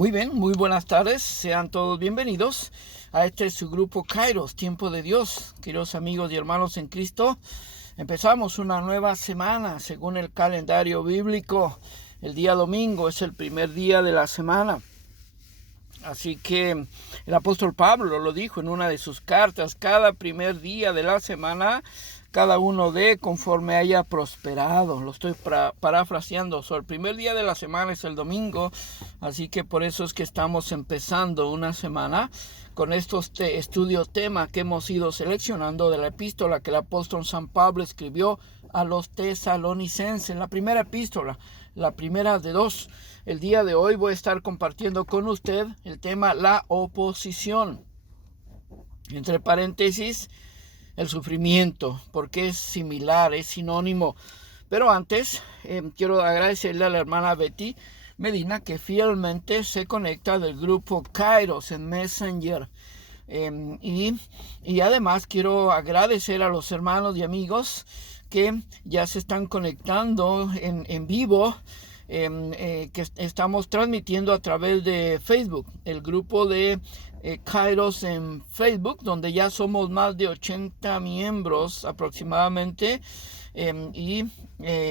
Muy bien, muy buenas tardes, sean todos bienvenidos a su grupo Kairos, Tiempo de Dios. Queridos amigos y hermanos en Cristo, empezamos una nueva semana según el calendario bíblico. El día domingo es el primer día de la semana. Así que el apóstol Pablo lo dijo en una de sus cartas: cada primer día de la semana cada uno dé conforme haya prosperado. Lo estoy parafraseando. El primer día de la semana es el domingo, así que por eso es que estamos empezando una semana con estos estudios tema que hemos ido seleccionando de la epístola que el apóstol San Pablo escribió a los tesalonicenses, la primera epístola, la primera de dos. El día de hoy voy a estar compartiendo con usted el tema la oposición. Entre paréntesis, el sufrimiento, porque es similar, es sinónimo. Pero antes, quiero agradecerle a la hermana Betty Medina, que fielmente se conecta del grupo Kairos en Messenger. Y además quiero agradecer a los hermanos y amigos que ya se están conectando en vivo, que estamos transmitiendo a través de Facebook, el grupo de Kairos en Facebook, donde ya somos más de 80 miembros aproximadamente.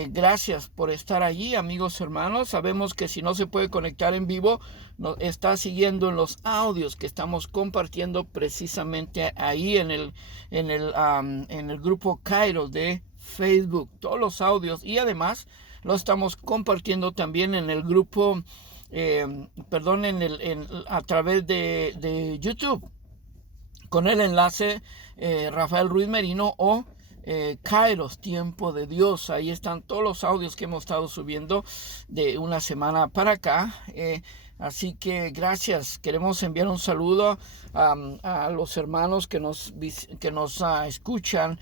Gracias por estar allí, amigos hermanos. Sabemos que si no se puede conectar en vivo, nos está siguiendo en los audios que estamos compartiendo precisamente ahí en el grupo Kairos de Facebook, todos los audios, y además lo estamos compartiendo también en el grupo a través de YouTube con el enlace Rafael Ruiz Merino o Kairos, Tiempo de Dios. Ahí están todos los audios que hemos estado subiendo de una semana para acá. Así que gracias. Queremos enviar un saludo a los hermanos que nos escuchan,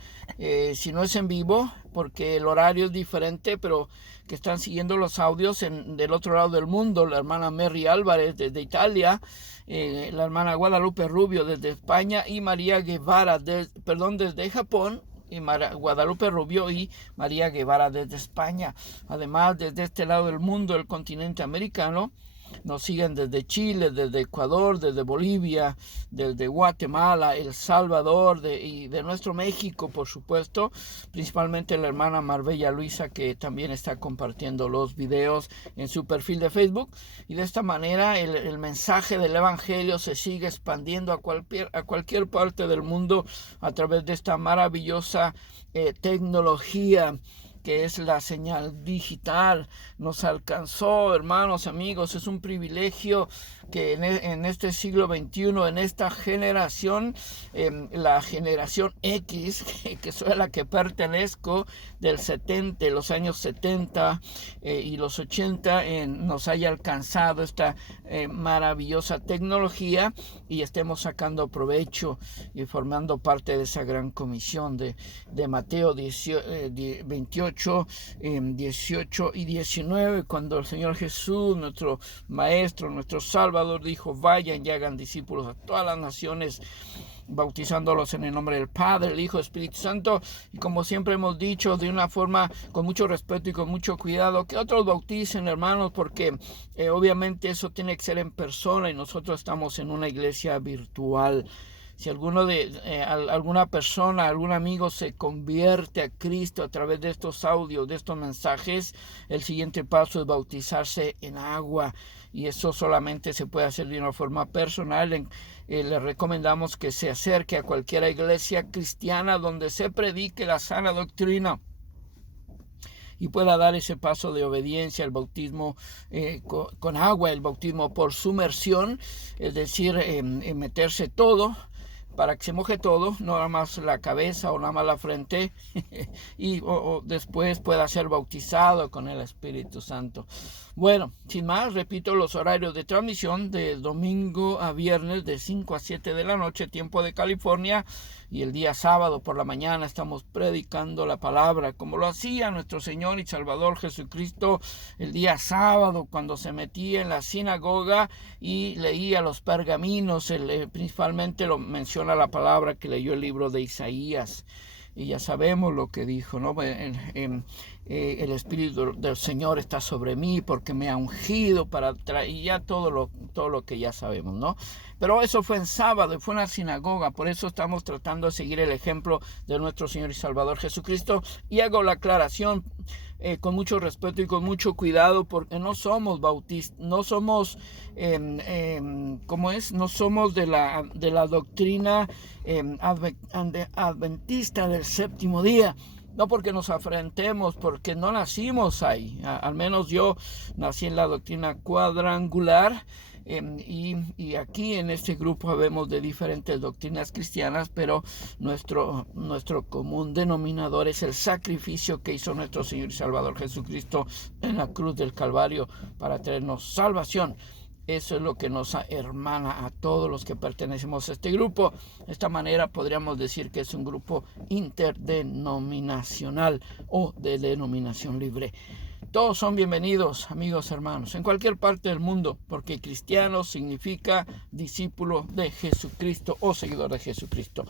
si no es en vivo, porque el horario es diferente, pero que están siguiendo los audios del otro lado del mundo. La hermana Mary Álvarez desde Italia, la hermana Guadalupe Rubio desde España y María Guevara desde Japón. Y Guadalupe Rubio y María Guevara desde España. Además, desde este lado del mundo, el continente americano, nos siguen desde Chile, desde Ecuador, desde Bolivia, desde Guatemala, El Salvador y de nuestro México, por supuesto, principalmente la hermana Marbella Luisa, que también está compartiendo los videos en su perfil de Facebook. Y de esta manera el mensaje del Evangelio se sigue expandiendo a cualquier parte del mundo a través de esta maravillosa tecnología que es la señal digital. Nos alcanzó, hermanos, amigos. Es un privilegio que en este siglo XXI, en esta generación, la generación X, que soy a la que pertenezco, los años 70 y los 80, nos haya alcanzado esta maravillosa tecnología y estemos sacando provecho y formando parte de esa gran comisión de Mateo 28, 18 y 19, cuando el Señor Jesús, nuestro Maestro, nuestro Salvador, dijo: vayan y hagan discípulos a todas las naciones, bautizándolos en el nombre del Padre, el Hijo, Espíritu Santo. Y como siempre hemos dicho, de una forma con mucho respeto y con mucho cuidado, que otros bauticen, hermanos, porque obviamente eso tiene que ser en persona y nosotros estamos en una iglesia virtual. Si alguna persona, algún amigo se convierte a Cristo a través de estos audios, de estos mensajes, el siguiente paso es bautizarse en agua. Y eso solamente se puede hacer de una forma personal. Le recomendamos que se acerque a cualquier iglesia cristiana donde se predique la sana doctrina y pueda dar ese paso de obediencia al bautismo con agua, el bautismo por sumersión, es decir, meterse todo para que se moje todo, no nada más la cabeza o nada más la frente, y después pueda ser bautizado con el Espíritu Santo. Bueno, sin más, repito los horarios de transmisión: de domingo a viernes de 5 a 7 de la noche, tiempo de California, y el día sábado por la mañana estamos predicando la palabra, como lo hacía nuestro Señor y Salvador Jesucristo el día sábado, cuando se metía en la sinagoga y leía los pergaminos. Principalmente lo menciona la palabra que leyó el libro de Isaías. Y ya sabemos lo que dijo, ¿no? El Espíritu del Señor está sobre mí porque me ha ungido y ya todo todo lo que ya sabemos, ¿no? Pero eso fue en sábado y fue en la sinagoga. Por eso estamos tratando de seguir el ejemplo de nuestro Señor y Salvador Jesucristo. Y hago la aclaración con mucho respeto y con mucho cuidado, porque no somos bautistas, no somos, ¿cómo es? No somos de la doctrina adventista del séptimo día. No porque nos afrentemos, porque no nacimos ahí. Al menos yo nací en la doctrina cuadrangular. Y aquí en este grupo habemos de diferentes doctrinas cristianas, pero nuestro común denominador es el sacrificio que hizo nuestro Señor y Salvador Jesucristo en la cruz del Calvario para traernos salvación. Eso es lo que nos hermana a todos los que pertenecemos a este grupo. De esta manera podríamos decir que es un grupo interdenominacional o de denominación libre. Todos son bienvenidos, amigos, hermanos, en cualquier parte del mundo, porque cristiano significa discípulo de Jesucristo o seguidor de Jesucristo.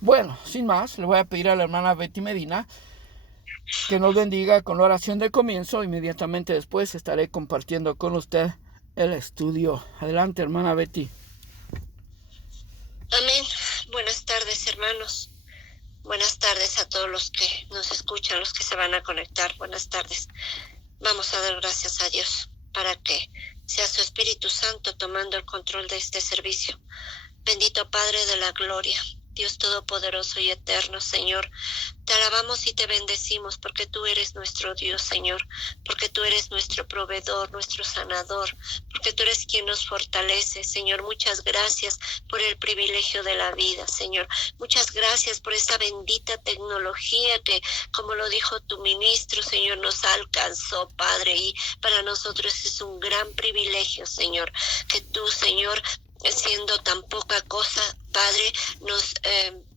Bueno, sin más, le voy a pedir a la hermana Betty Medina que nos bendiga con la oración de comienzo. Inmediatamente después estaré compartiendo con usted el estudio. Adelante, hermana Betty. Amén. Buenas tardes, hermanos. Buenas tardes a todos los que nos escuchan, los que se van a conectar. Buenas tardes. Vamos a dar gracias a Dios para que sea su Espíritu Santo tomando el control de este servicio. Bendito Padre de la gloria, Dios todopoderoso y eterno, Señor, te alabamos y te bendecimos porque tú eres nuestro Dios, Señor, porque tú eres nuestro proveedor, nuestro sanador, porque tú eres quien nos fortalece, Señor. Muchas gracias por el privilegio de la vida, Señor. Muchas gracias por esa bendita tecnología que, como lo dijo tu ministro, Señor, nos alcanzó, Padre, y para nosotros es un gran privilegio, Señor, que tú, Señor, siendo tan poca cosa, Padre, nos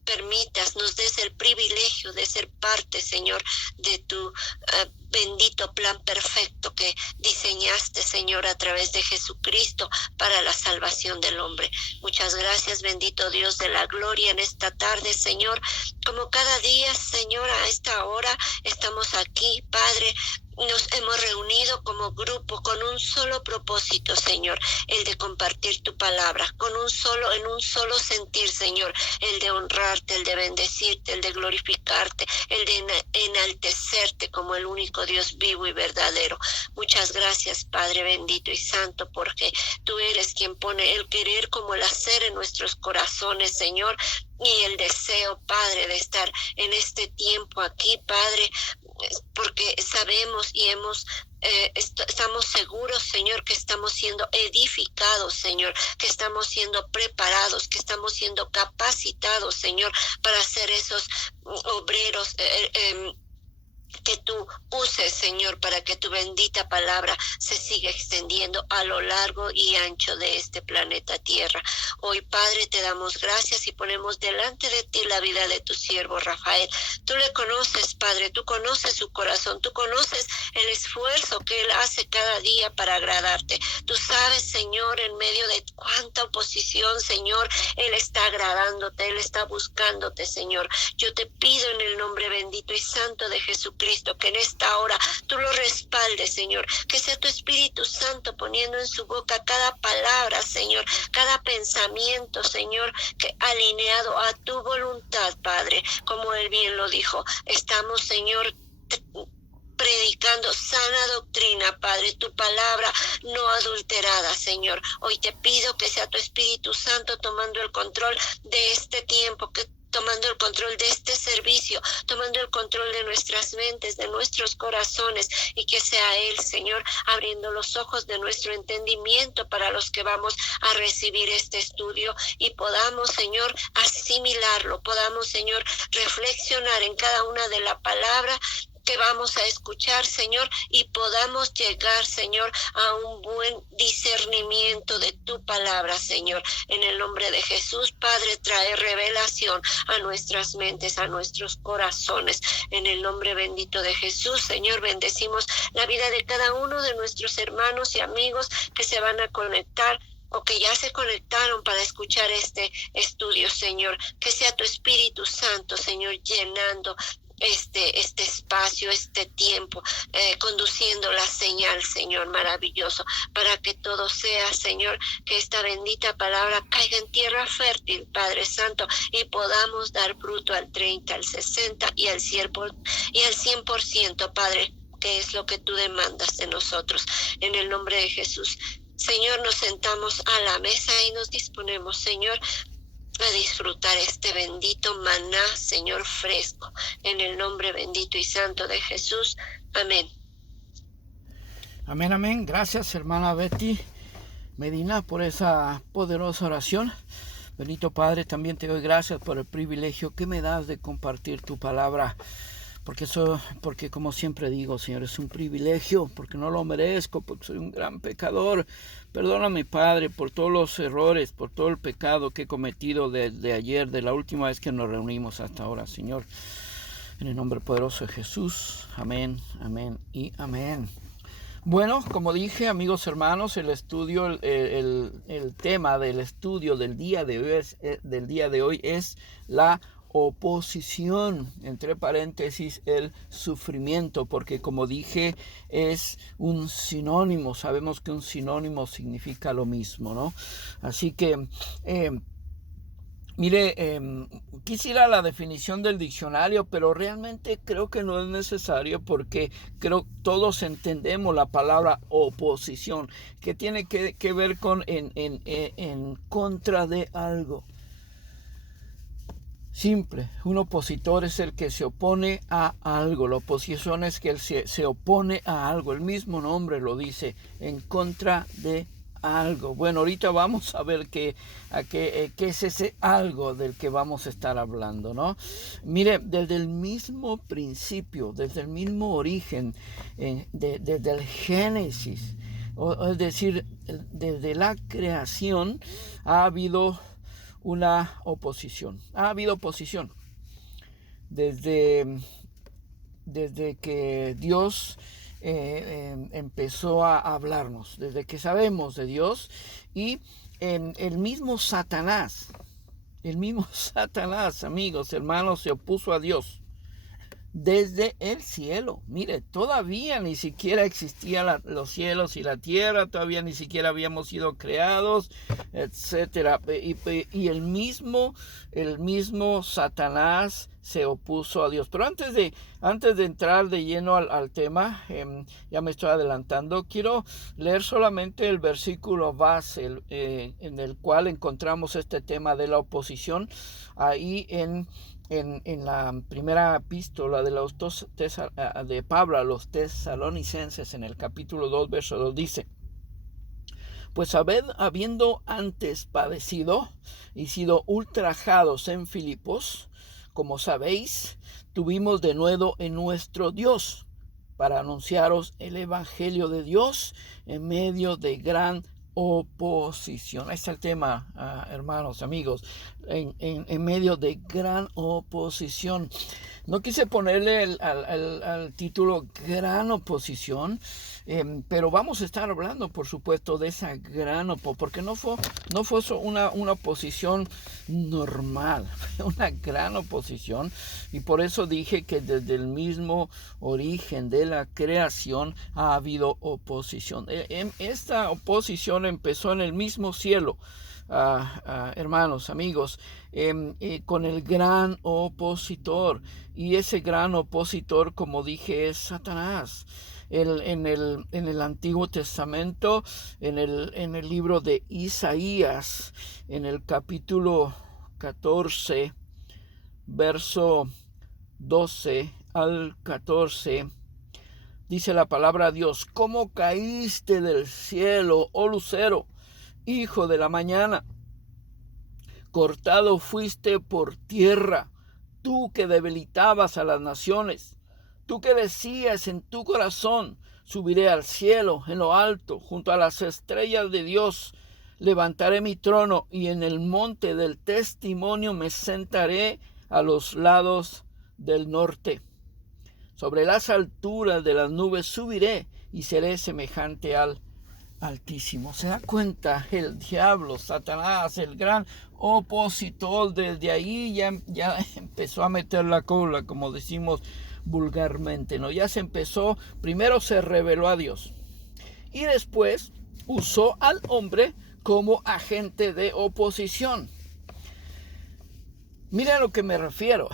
permitas, nos des el privilegio de ser parte, Señor, de tu bendito plan perfecto que diseñaste, Señor, a través de Jesucristo para la salvación del hombre. Muchas gracias, bendito Dios de la gloria, en esta tarde, Señor. Como cada día, Señor, a esta hora estamos aquí, Padre. Nos hemos reunido como grupo con un solo propósito, Señor, el de compartir tu palabra, en un solo sentir, Señor, el de honrarte, el de bendecirte, el de glorificarte, el de enaltecerte como el único Dios vivo y verdadero. Muchas gracias, Padre bendito y santo, porque tú eres quien pone el querer como el hacer en nuestros corazones, Señor, y el deseo, Padre, de estar en este tiempo aquí, Padre, porque sabemos y estamos seguros, Señor, que estamos siendo edificados, Señor, que estamos siendo preparados, que estamos siendo capacitados, Señor, para ser esos obreros que tú uses, Señor, para que tu bendita palabra se siga extendiendo a lo largo y ancho de este planeta Tierra. Hoy, Padre, te damos gracias y ponemos delante de ti la vida de tu siervo Rafael. Tú le conoces, Padre, tú conoces su corazón, tú conoces el esfuerzo que él hace cada día para agradarte. Tú sabes, Señor, en medio de cuánta oposición, Señor, él está agradándote, él está buscándote, Señor. Yo te pido en el nombre bendito y santo de Jesucristo que en esta hora tú lo respaldes, Señor, que sea tu Espíritu Santo poniendo en su boca cada palabra, Señor, cada pensamiento, Señor, que alineado a tu voluntad, Padre, como él bien lo dijo. Estamos, Señor, predicando sana doctrina, Padre, tu palabra no adulterada, Señor. Hoy te pido que sea tu Espíritu Santo tomando el control de este tiempo, tomando el control de este servicio, tomando el control de nuestras mentes, de nuestros corazones, y que sea Él, Señor, abriendo los ojos de nuestro entendimiento para los que vamos a recibir este estudio y podamos, Señor, asimilarlo, podamos, Señor, reflexionar en cada una de la palabra que vamos a escuchar, Señor, y podamos llegar, Señor, a un buen discernimiento de tu palabra, Señor. En el nombre de Jesús, Padre, trae revelación a nuestras mentes, a nuestros corazones. En el nombre bendito de Jesús, Señor, bendecimos la vida de cada uno de nuestros hermanos y amigos que se van a conectar o que ya se conectaron para escuchar este estudio, Señor. Que sea tu Espíritu Santo, Señor, llenando este espacio, este tiempo, conduciendo la señal, Señor, maravilloso, para que todo sea, Señor, que esta bendita palabra caiga en tierra fértil, Padre Santo, y podamos dar fruto al 30, al 60 y al 100%, Padre, que es lo que tú demandas de nosotros. En el nombre de Jesús, Señor, nos sentamos a la mesa y nos disponemos, Señor, a disfrutar este bendito maná, Señor, fresco, en el nombre bendito y santo de Jesús. Amén. Amén, amén. Gracias, hermana Betty Medina, por esa poderosa oración. Bendito Padre, también te doy gracias por el privilegio que me das de compartir tu palabra. Porque como siempre digo, Señor, es un privilegio, porque no lo merezco, porque soy un gran pecador. Perdóname, Padre, por todos los errores, por todo el pecado que he cometido desde ayer, de la última vez que nos reunimos hasta ahora, Señor. En el nombre poderoso de Jesús. Amén, amén y amén. Bueno, como dije, amigos hermanos, el tema del estudio del día de hoy es la oposición, entre paréntesis, el sufrimiento, porque como dije, es un sinónimo. Sabemos que un sinónimo significa lo mismo, ¿no? Así que, quisiera la definición del diccionario, pero realmente creo que no es necesario, porque creo todos entendemos la palabra oposición, que tiene que ver con en contra de algo. Simple, un opositor es el que se opone a algo. La oposición es que él se opone a algo. El mismo nombre lo dice, en contra de algo. Bueno, ahorita vamos a ver qué es ese algo del que vamos a estar hablando, ¿no? Mire, desde el mismo principio, desde el mismo origen, desde el Génesis, es decir, desde la creación, ha habido una oposición. Ha habido oposición. Desde que Dios empezó a hablarnos, desde que sabemos de Dios, y el mismo Satanás, amigos, hermanos, se opuso a Dios desde el cielo. Mire, todavía ni siquiera existían los cielos y la tierra, todavía ni siquiera habíamos sido creados, etcétera. Y el mismo Satanás se opuso a Dios. Pero antes de entrar de lleno al tema, ya me estoy adelantando, quiero leer solamente el versículo base en el cual encontramos este tema de la oposición, ahí en la primera epístola de Pablo a los tesalonicenses, en el capítulo 2, verso 2, dice: pues habiendo antes padecido y sido ultrajados en Filipos, como sabéis, tuvimos de nuevo en nuestro Dios para anunciaros el evangelio de Dios en medio de gran oposición. Ahí está el tema, hermanos, amigos, en medio de gran oposición. No quise ponerle al título gran oposición, pero vamos a estar hablando, por supuesto, de esa gran oposición, porque no fue una oposición normal, una gran oposición, y por eso dije que desde el mismo origen de la creación ha habido oposición. Esta oposición empezó en el mismo cielo, hermanos, amigos, con el gran opositor, y ese gran opositor, como dije, es Satanás. En el Antiguo Testamento, en el libro de Isaías, en el capítulo 14, verso 12 al 14, dice la palabra de Dios: ¿cómo caíste del cielo, oh lucero, hijo de la mañana? Cortado fuiste por tierra, tú que debilitabas a las naciones, tú que decías en tu corazón: subiré al cielo, en lo alto, junto a las estrellas de Dios, levantaré mi trono, y en el monte del testimonio me sentaré a los lados del norte. Sobre las alturas de las nubes subiré, y seré semejante al Altísimo. ¿Se da cuenta? El diablo, Satanás, el gran opositor, desde ahí ya empezó a meter la cola, como decimos vulgarmente, ¿no? Ya se empezó, primero se rebeló a Dios y después usó al hombre como agente de oposición. Mira a lo que me refiero.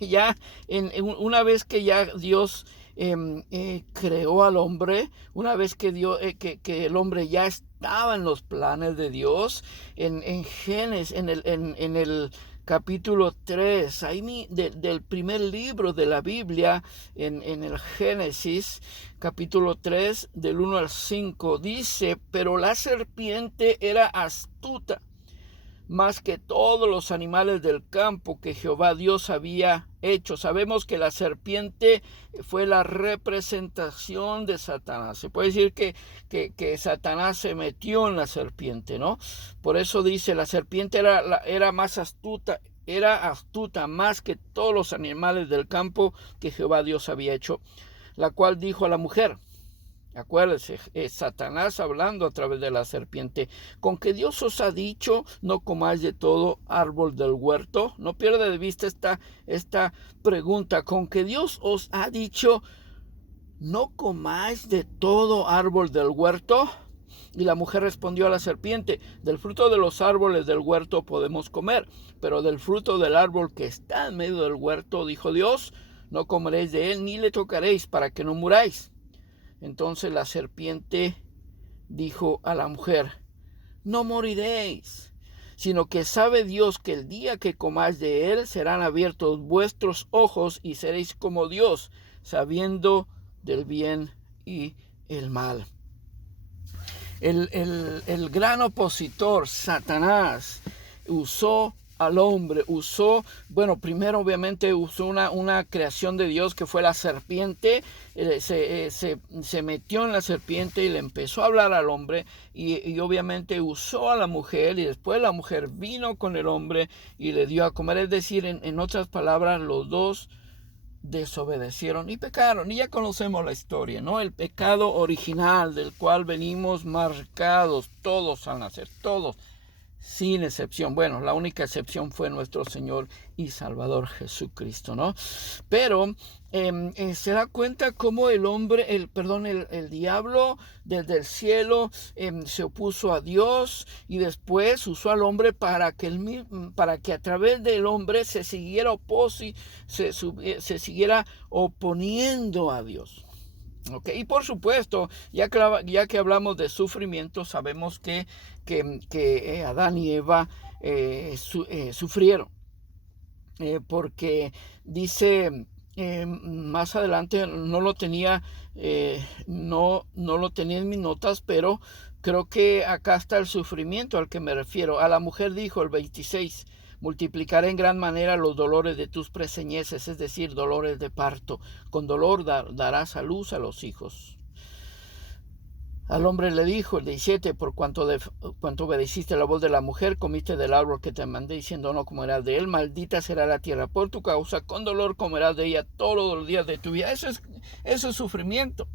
Ya una vez que ya Dios creó al hombre, una vez que que el hombre ya estaba en los planes de Dios, en Génesis, en el capítulo 3, ahí del primer libro de la Biblia, en el Génesis, capítulo 3, del 1 al 5, dice: pero la serpiente era astuta más que todos los animales del campo que Jehová Dios había hecho. Sabemos que la serpiente fue la representación de Satanás. Se puede decir que Satanás se metió en la serpiente, ¿no? Por eso dice, la serpiente era más astuta, era astuta más que todos los animales del campo que Jehová Dios había hecho, la cual dijo a la mujer. Acuérdense, es Satanás hablando a través de la serpiente: con que Dios os ha dicho, no comáis de todo árbol del huerto. No pierda de vista esta pregunta: con que Dios os ha dicho, no comáis de todo árbol del huerto. Y la mujer respondió a la serpiente: del fruto de los árboles del huerto podemos comer, pero del fruto del árbol que está en medio del huerto, dijo Dios, no comeréis de él ni le tocaréis, para que no muráis. Entonces la serpiente dijo a la mujer: no moriréis, sino que sabe Dios que el día que comáis de él serán abiertos vuestros ojos y seréis como Dios, sabiendo del bien y el mal. El gran opositor, Satanás, usó al hombre, primero obviamente usó una creación de Dios que fue la serpiente. Se metió en la serpiente y le empezó a hablar al hombre, y obviamente usó a la mujer, y después la mujer vino con el hombre y le dio a comer. Es decir, en otras palabras, los dos desobedecieron y pecaron, y ya conocemos la historia, ¿no? El pecado original del cual venimos marcados todos al nacer, todos, sin excepción. Bueno, la única excepción fue nuestro Señor y Salvador Jesucristo, ¿no? Pero se da cuenta cómo el diablo desde el cielo se opuso a Dios, y después usó al hombre para que a través del hombre se siguiera oponiendo a Dios. Okay. Y por supuesto, ya que hablamos de sufrimiento, sabemos que Adán y Eva sufrieron, porque dice más adelante, no lo tenía en mis notas, pero creo que acá está el sufrimiento al que me refiero. A la mujer dijo, el 26: multiplicaré en gran manera los dolores de tus preseñeces, es decir, dolores de parto. Con dolor darás a luz a los hijos. Al hombre le dijo, el 17: por cuanto obedeciste la voz de la mujer, comiste del árbol que te mandé, diciendo, no comerás de él. Maldita será la tierra por tu causa, con dolor comerás de ella todos los días de tu vida. Eso es sufrimiento.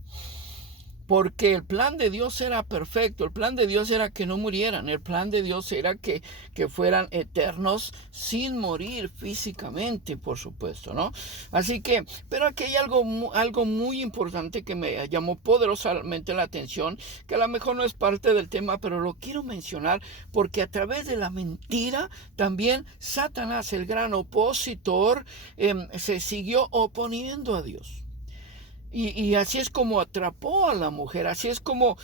Porque el plan de Dios era perfecto. El plan de Dios era que no murieran. El plan de Dios era que fueran eternos sin morir físicamente, por supuesto, ¿no? Así que, pero aquí hay algo muy importante que me llamó poderosamente la atención, que a lo mejor no es parte del tema, pero lo quiero mencionar porque a través de la mentira también Satanás, el gran opositor, se siguió oponiendo a Dios. Y así es como atrapó a la mujer, así es como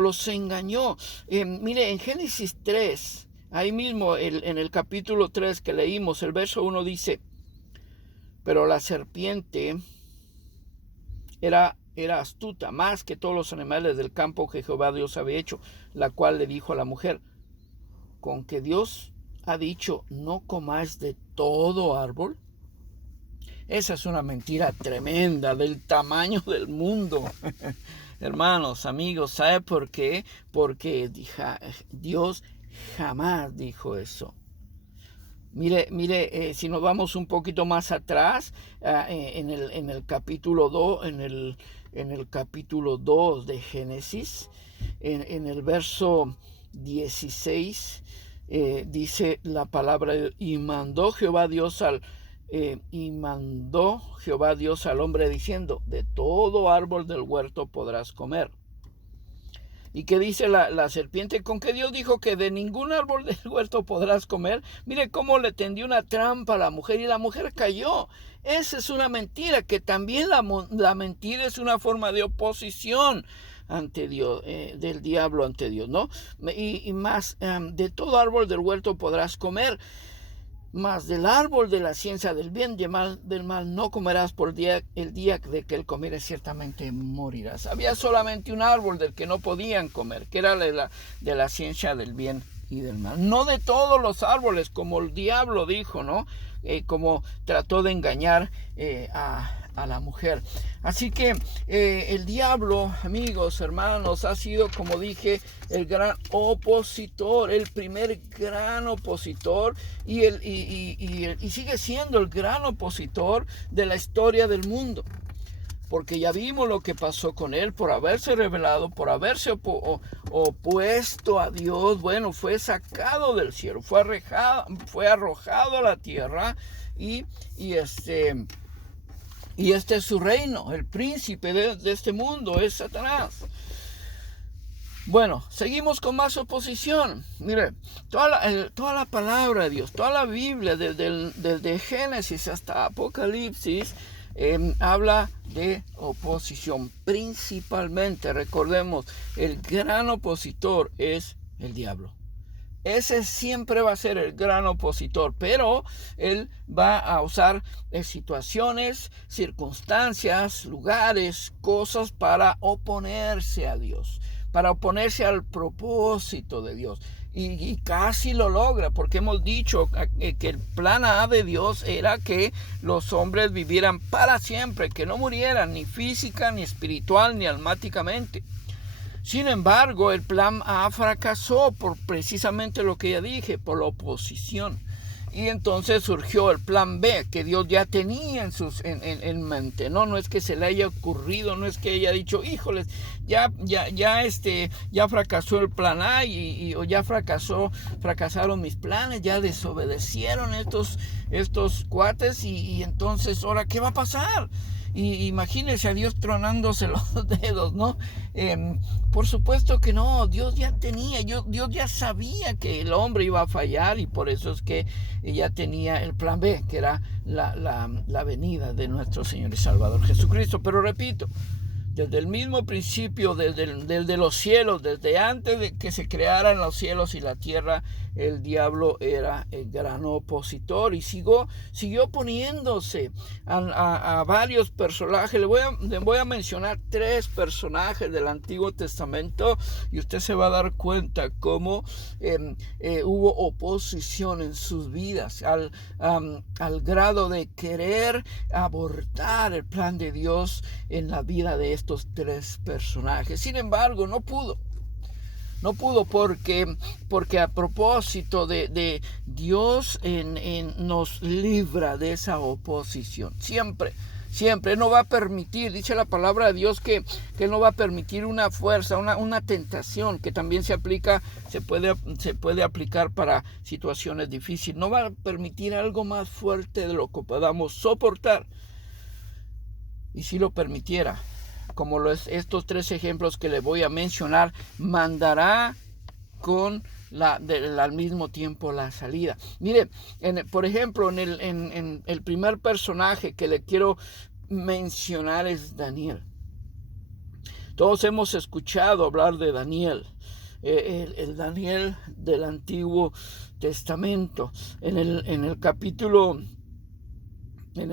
los engañó. Mire, en Génesis 3, ahí mismo en el capítulo 3 que leímos, el verso 1 dice: pero la serpiente era astuta más que todos los animales del campo que Jehová Dios había hecho, la cual le dijo a la mujer: con que Dios ha dicho, no comáis de todo árbol. Esa es una mentira tremenda, del tamaño del mundo. Hermanos, amigos, ¿sabe por qué? Porque Dios jamás dijo eso. Mire, si nos vamos un poquito más atrás, en el capítulo 2, en el capítulo 2 de Génesis, en el verso 16 dice la palabra, y mandó Jehová Dios al hombre diciendo, de todo árbol del huerto podrás comer. ¿Y qué dice la serpiente? ¿Con qué Dios dijo que de ningún árbol del huerto podrás comer? Mire cómo le tendió una trampa a la mujer y la mujer cayó. Esa es una mentira, que también la mentira es una forma de oposición ante Dios, del diablo ante Dios, ¿no? Y más, de todo árbol del huerto podrás comer, mas del árbol de la ciencia del bien y del mal no comerás, por el día de que él comieres ciertamente morirás. Había solamente un árbol del que no podían comer, que era de la ciencia del bien y del mal. No de todos los árboles, como el diablo dijo, ¿no? Como trató de engañar a la mujer. Así que el diablo, amigos, hermanos, ha sido, como dije, el gran opositor, el primer gran opositor, y sigue siendo el gran opositor de la historia del mundo. Porque ya vimos lo que pasó con él, por haberse rebelado, por haberse opuesto a Dios. Bueno, fue sacado del cielo, fue arrojado a la tierra, y este es su reino. El príncipe de este mundo es Satanás. Bueno, seguimos con más oposición. Mire, toda la palabra de Dios, toda la Biblia, desde Génesis hasta Apocalipsis, habla de oposición. Principalmente, recordemos, el gran opositor es el diablo. Ese siempre va a ser el gran opositor, pero él va a usar situaciones, circunstancias, lugares, cosas para oponerse a Dios, para oponerse al propósito de Dios. Y casi lo logra, porque hemos dicho que el plan A de Dios era que los hombres vivieran para siempre, que no murieran ni física, ni espiritual, ni almáticamente. Sin embargo, el plan A fracasó por precisamente lo que ya dije, por la oposición. Y entonces surgió el plan B, que Dios ya tenía en mente. No es que se le haya ocurrido, no es que haya dicho, híjoles, ya fracasó el plan A o ya fracasaron mis planes, ya desobedecieron estos cuates, y entonces, ¿ahora qué va a pasar? Y imagínense a Dios tronándose los dedos, ¿no? Por supuesto que no. Dios ya sabía que el hombre iba a fallar, y por eso es que ya tenía el plan B, que era la venida de nuestro Señor y Salvador Jesucristo. Pero repito, desde el mismo principio, desde los cielos, desde antes de que se crearan los cielos y la tierra, el diablo era el gran opositor, y siguió oponiéndose a varios personajes. Le voy a mencionar 3 personajes del Antiguo Testamento, y usted se va a dar cuenta cómo hubo oposición en sus vidas, al grado de querer abortar el plan de Dios en la vida de estos 3 personajes. Sin embargo, no pudo porque a propósito de Dios nos libra de esa oposición. Siempre no va a permitir, dice la palabra de Dios, que no va a permitir una fuerza, una tentación, que también se puede aplicar para situaciones difíciles. No va a permitir algo más fuerte de lo que podamos soportar. Y si lo permitiera, como estos 3 ejemplos que le voy a mencionar, mandará al mismo tiempo la salida. Mire, por ejemplo, en el primer personaje que le quiero mencionar es Daniel. Todos hemos escuchado hablar de Daniel, el Daniel del Antiguo Testamento. En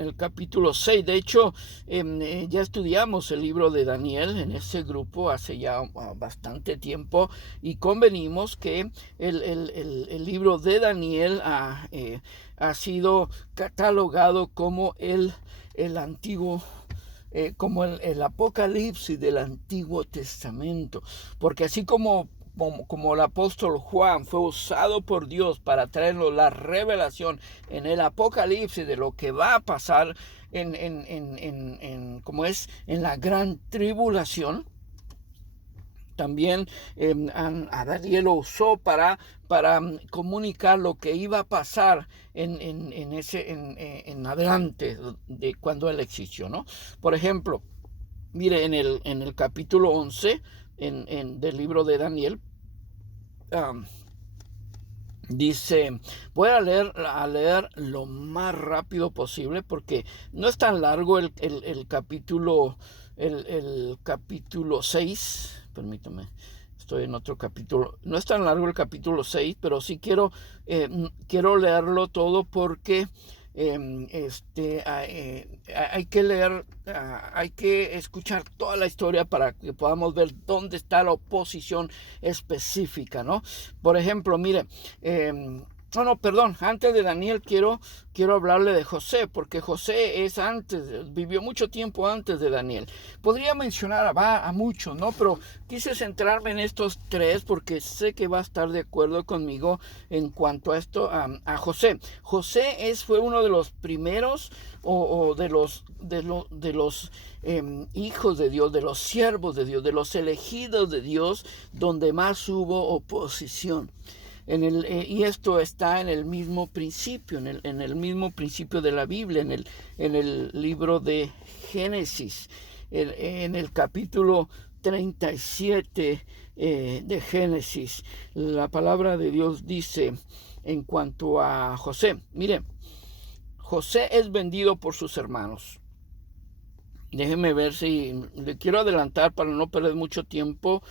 el capítulo 6, de hecho, ya estudiamos el libro de Daniel en ese grupo hace ya bastante tiempo, y convenimos que el libro de Daniel ha sido catalogado como el antiguo, como el Apocalipsis del Antiguo Testamento, porque así como el apóstol Juan fue usado por Dios para traernos la revelación en el Apocalipsis de lo que va a pasar como es en la gran tribulación, También a Daniel lo usó para comunicar lo que iba a pasar en adelante de cuando él existió, ¿no? Por ejemplo, mire, en el capítulo 11 del libro de Daniel, dice, voy a leer lo más rápido posible porque no es tan largo el capítulo, el capítulo 6, permítame, estoy en otro capítulo, no es tan largo el capítulo 6, pero sí quiero leerlo todo porque hay que leer, hay que escuchar toda la historia para que podamos ver dónde está la oposición específica, ¿no? Por ejemplo, mire, perdón, antes de Daniel quiero hablarle de José, porque José vivió mucho tiempo antes de Daniel. Podría mencionar a muchos, ¿no? Pero quise centrarme en estos tres porque sé que va a estar de acuerdo conmigo en cuanto a esto, a José. José fue uno de los primeros o de los hijos de Dios, de los siervos de Dios, de los elegidos de Dios, donde más hubo oposición. Y esto está en el mismo principio, en el mismo principio de la Biblia, en el libro de Génesis, en el capítulo 37 de Génesis. La palabra de Dios dice en cuanto a José, mire, José es vendido por sus hermanos. Déjeme ver si le quiero adelantar para no perder mucho tiempo.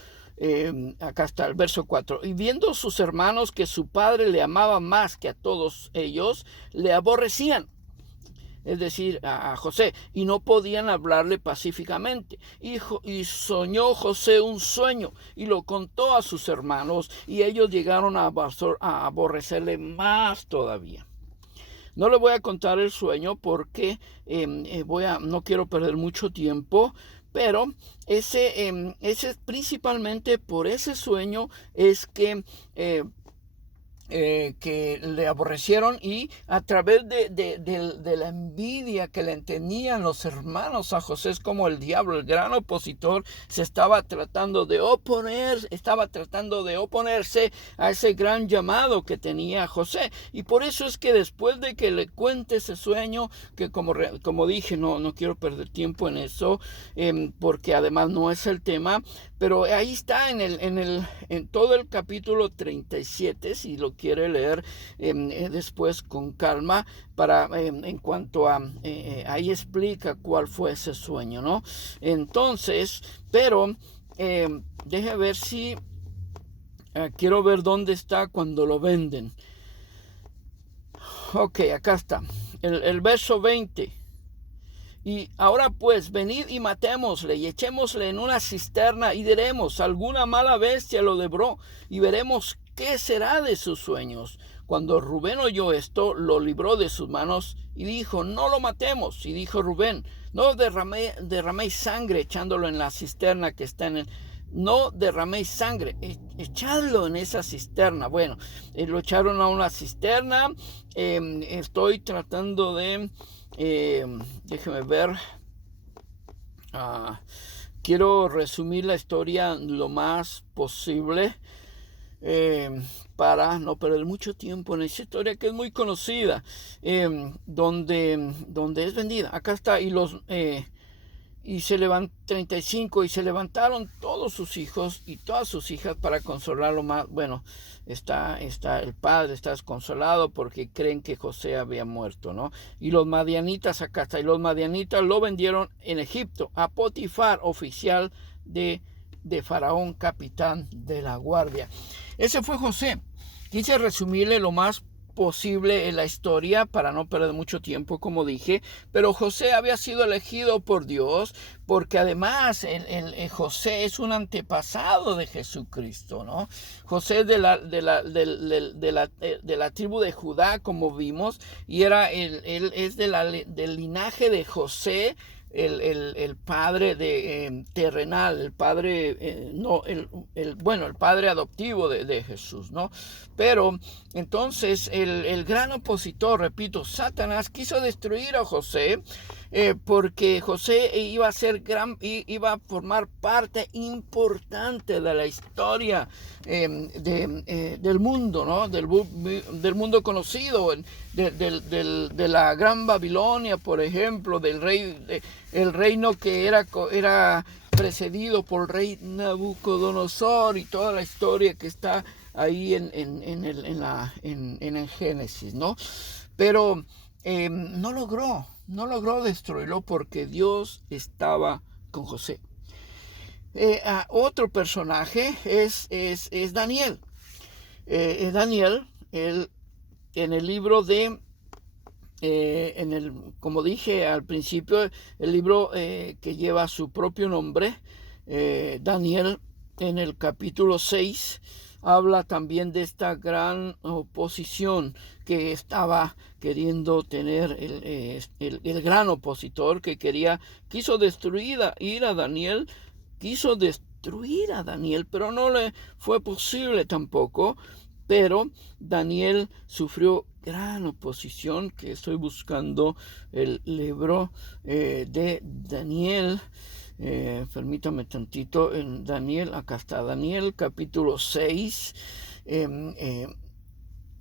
Acá está el verso 4. Y viendo sus hermanos que su padre le amaba más que a todos ellos, le aborrecían, es decir, a José, y no podían hablarle pacíficamente. Y soñó José un sueño y lo contó a sus hermanos, y ellos llegaron a aborrecerle más todavía. No le voy a contar el sueño porque no quiero perder mucho tiempo, pero ese principalmente por ese sueño es que le aborrecieron, y a través de la envidia que le tenían los hermanos a José, es como el diablo, el gran opositor, estaba tratando de oponerse a ese gran llamado que tenía José. Y por eso es que después de que le cuente ese sueño, que como dije, no quiero perder tiempo en eso, porque además no es el tema, pero ahí está en todo el capítulo 37, si lo quiere leer después con calma, en cuanto a ahí explica cuál fue ese sueño, ¿no? Entonces, pero deje ver si quiero ver dónde está cuando lo venden. Ok, acá está el verso 20. Y ahora pues, venid y matémosle y echémosle en una cisterna, y diremos, alguna mala bestia lo devoró, y veremos qué será de sus sueños. Cuando Rubén oyó esto, lo libró de sus manos y dijo, no lo matemos. Y dijo Rubén, no derraméis sangre echándolo en la cisterna que está no derraméis sangre, echadlo en esa cisterna. Bueno, lo echaron a una cisterna. Estoy tratando de... déjeme ver. Quiero resumir la historia lo más posible para no perder mucho tiempo en esa historia que es muy conocida, donde es vendida. Acá está. Y se levantaron 35, y se levantaron todos sus hijos y todas sus hijas para consolarlo más. Bueno, el padre está desconsolado porque creen que José había muerto, ¿no? Y los madianitas, acá está, y los madianitas lo vendieron en Egipto a Potifar, oficial de Faraón, capitán de la guardia. Ese fue José. Quise resumirle lo más posible en la historia para no perder mucho tiempo, como dije, pero José había sido elegido por Dios porque además José es un antepasado de Jesucristo, ¿no? José es de la tribu de Judá, como vimos, y él es del linaje de José, el padre terrenal, el padre, el padre adoptivo de Jesús, ¿no? Pero entonces el gran opositor, repito, Satanás, quiso destruir a José porque José iba a formar parte importante de la historia del mundo, ¿no? Del mundo conocido, de la Gran Babilonia, por ejemplo, el reino que era precedido por el rey Nabucodonosor, y toda la historia que está ahí en el Génesis, ¿no? Pero no logró destruirlo porque Dios estaba con José. Otro personaje es Daniel. Daniel, en el libro de, como dije al principio, el libro que lleva su propio nombre, Daniel, en el capítulo 6, habla también de esta gran oposición que estaba queriendo tener el gran opositor que quiso destruir a Daniel, pero no le fue posible tampoco. Pero Daniel sufrió gran oposición, que estoy buscando el libro de Daniel. Permítame tantito, en Daniel, acá está Daniel capítulo 6,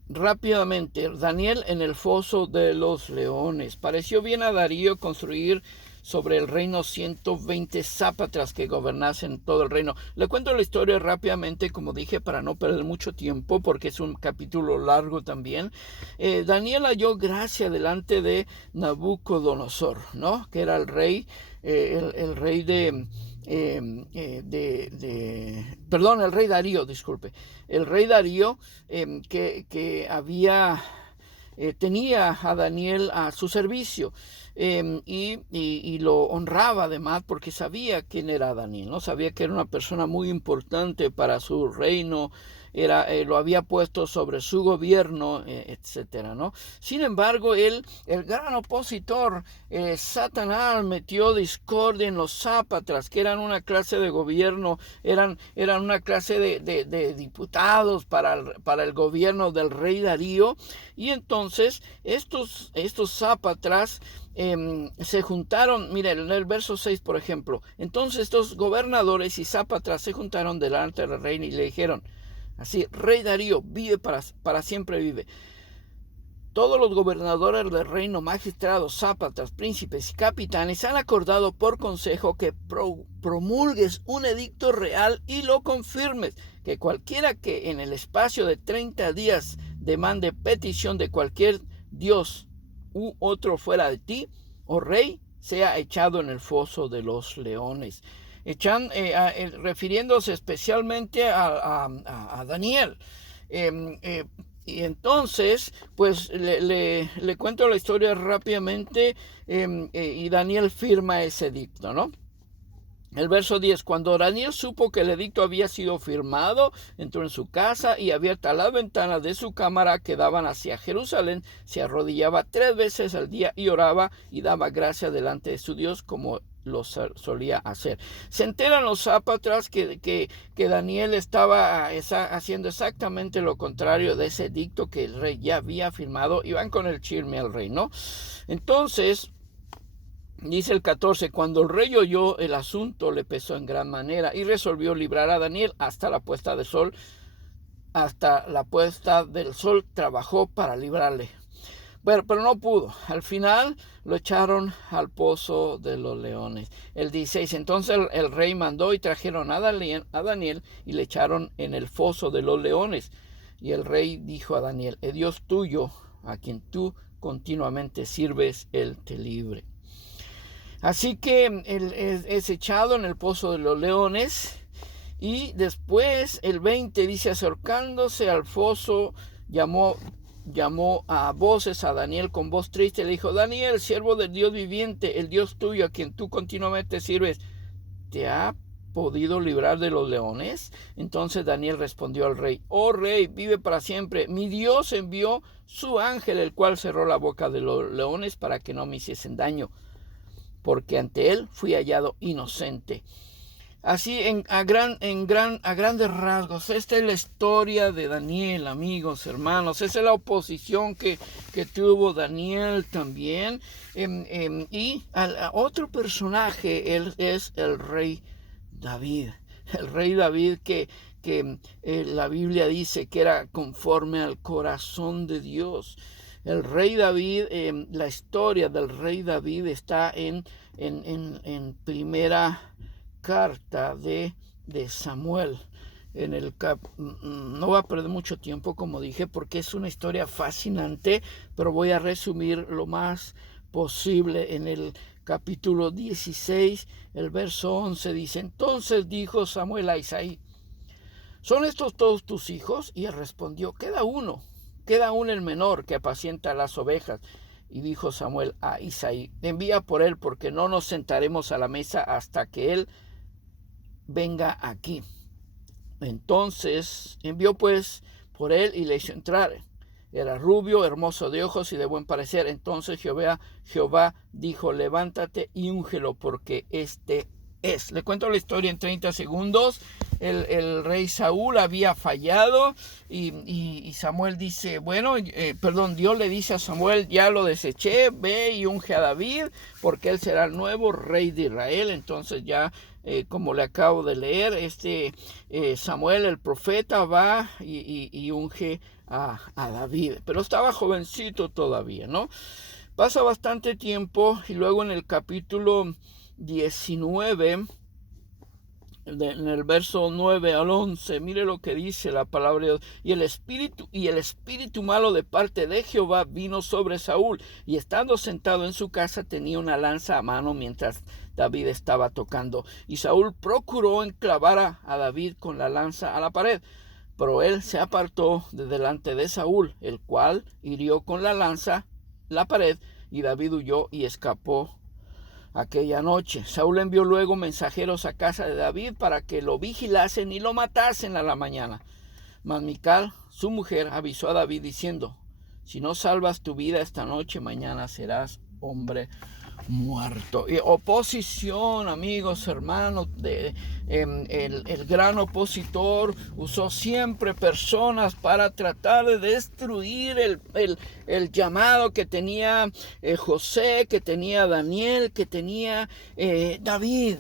rápidamente, Daniel en el foso de los leones. Pareció bien a Darío construir sobre el reino 120 sápatras que gobernasen todo el reino. Le cuento la historia rápidamente, como dije, para no perder mucho tiempo, porque es un capítulo largo también. Daniel halló gracia delante de Nabucodonosor, ¿no? Que era el rey, el rey el rey Darío, disculpe. El rey Darío, que tenía a Daniel a su servicio, y lo honraba además porque sabía quién era Daniel, ¿no? Sabía que era una persona muy importante para su reino, lo había puesto sobre su gobierno, etcétera, ¿no? Sin embargo, el gran opositor, Satanás, metió discordia en los sápatras, que eran una clase de gobierno, eran una clase de diputados para el gobierno del rey Darío. Y entonces estos sápatras se juntaron. Miren, en el verso 6, por ejemplo: entonces estos gobernadores y sápatras se juntaron delante del rey y le dijeron así: rey Darío, vive para siempre vive. Todos los gobernadores del reino, magistrados, sápatras, príncipes y capitanes han acordado por consejo que promulgues un edicto real y lo confirmes, que cualquiera que en el espacio de 30 días demande petición de cualquier dios u otro fuera de ti, oh rey, sea echado en el foso de los leones. Refiriéndose especialmente a Daniel. Y entonces, pues le cuento la historia rápidamente, y Daniel firma ese edicto, ¿no? El verso 10: cuando Daniel supo que el edicto había sido firmado, entró en su casa y abierta las ventanas de su cámara que daban hacia Jerusalén, se arrodillaba 3 veces al día y oraba y daba gracias delante de su Dios como lo solía hacer. Se enteran los sápatras que Daniel estaba haciendo exactamente lo contrario de ese edicto que el rey ya había firmado, y van con el chisme al rey, ¿no? Entonces, dice el 14: cuando el rey oyó el asunto, le pesó en gran manera y resolvió librar a Daniel hasta la puesta del sol. Hasta la puesta del sol trabajó para librarle. Bueno, pero no pudo. Al final lo echaron al pozo de los leones. El 16: entonces el rey mandó y trajeron a Daniel y le echaron en el foso de los leones. Y el rey dijo a Daniel: el Dios tuyo, a quien tú continuamente sirves, él te libre. Así que él es echado en el pozo de los leones. Y después el 20 dice: acercándose al foso, llamó a voces a Daniel con voz triste. Le dijo: Daniel, siervo del Dios viviente, el Dios tuyo, a quien tú continuamente sirves, ¿te ha podido librar de los leones? Entonces Daniel respondió al rey: oh rey, vive para siempre. Mi Dios envió su ángel, el cual cerró la boca de los leones para que no me hiciesen daño, porque ante él fui hallado inocente. Así a grandes rasgos, esta es la historia de Daniel, amigos, hermanos. Esa es la oposición que tuvo Daniel también. Y a otro personaje, él es el rey David. El rey David que la Biblia dice que era conforme al corazón de Dios. El rey David, la historia del rey David está en primera carta de Samuel. No voy a perder mucho tiempo, como dije, porque es una historia fascinante, pero voy a resumir lo más posible. En el capítulo 16, el verso 11 dice: entonces dijo Samuel a Isaí: ¿son estos todos tus hijos? Y él respondió: queda uno el menor que apacienta las ovejas. Y dijo Samuel a Isaí: envía por él, porque no nos sentaremos a la mesa hasta que él venga aquí. Entonces envió pues por él y le hizo entrar. Era rubio, hermoso de ojos y de buen parecer. Entonces Jehová dijo: levántate y úngelo, porque este es. Le cuento la historia en 30 segundos. El rey Saúl había fallado y Samuel dice, Dios le dice a Samuel: ya lo deseché, ve y unge a David, porque él será el nuevo rey de Israel. Entonces ya, como le acabo de leer, Samuel, el profeta, va y unge a David, pero estaba jovencito todavía, ¿no? Pasa bastante tiempo y luego en el capítulo 19, en el verso 9 al 11, mire lo que dice la palabra de Dios. Y el espíritu malo de parte de Jehová vino sobre Saúl, y estando sentado en su casa tenía una lanza a mano mientras David estaba tocando. Y Saúl procuró enclavar a David con la lanza a la pared, pero él se apartó de delante de Saúl, el cual hirió con la lanza la pared, y David huyó y escapó aquella noche. Saúl envió luego mensajeros a casa de David para que lo vigilasen y lo matasen a la mañana. Mas Mical, su mujer, avisó a David diciendo: si no salvas tu vida esta noche, mañana serás hombre muerto. Y oposición, amigos, hermanos, el gran opositor usó siempre personas para tratar de destruir el llamado que tenía José, que tenía Daniel, que tenía David.